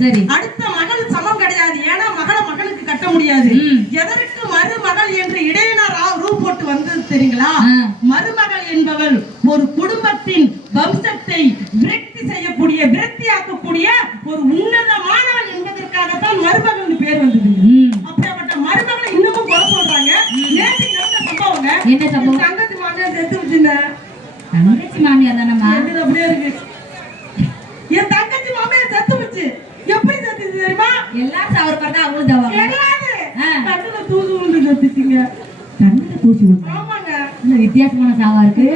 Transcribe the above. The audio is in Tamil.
சரி. அடுத்த மகள் சமம் கிடையாது. ஏன்னா மகனுக்கு கட்ட முடியாது. எதற்கு மருமகள் என்று இடையினர் ரூ போட்டு வந்தது தெரியுங்களா? மருமகள் என்பவள் ஒரு குடும்பத்தின் வம்சத்தை விரக்தியாக்கக்கூடிய ஒரு உன்னதமானவள் என்பதற்காகத்தான் மருமகள் பேர் வந்தது. அப்படிப்பட்ட மருமகளை இன்னமும் கொலை சொல்றாங்க. நேற்று நடந்த சம்பவங்க. என்ன சம்பவம்? தங்கச்சி மாமியார் செத்து வச்சுங்க. தங்கச்சி மாமியார் தானம்மா? அப்படியே இருக்கு. என் தங்கச்சி மாமியார் செத்து வச்சு எப்படி செத்து தெரியுமா? எல்லாரும் அவர் பார்த்தா அவங்களும் தவாங்க. கிடையாது. கண்ணுல தூசு விழுந்து செத்துச்சுங்க. கண்ணுல தூசி விழுந்து? ஆமாங்க. இந்த வித்தியாசமான சாவா இருக்கு.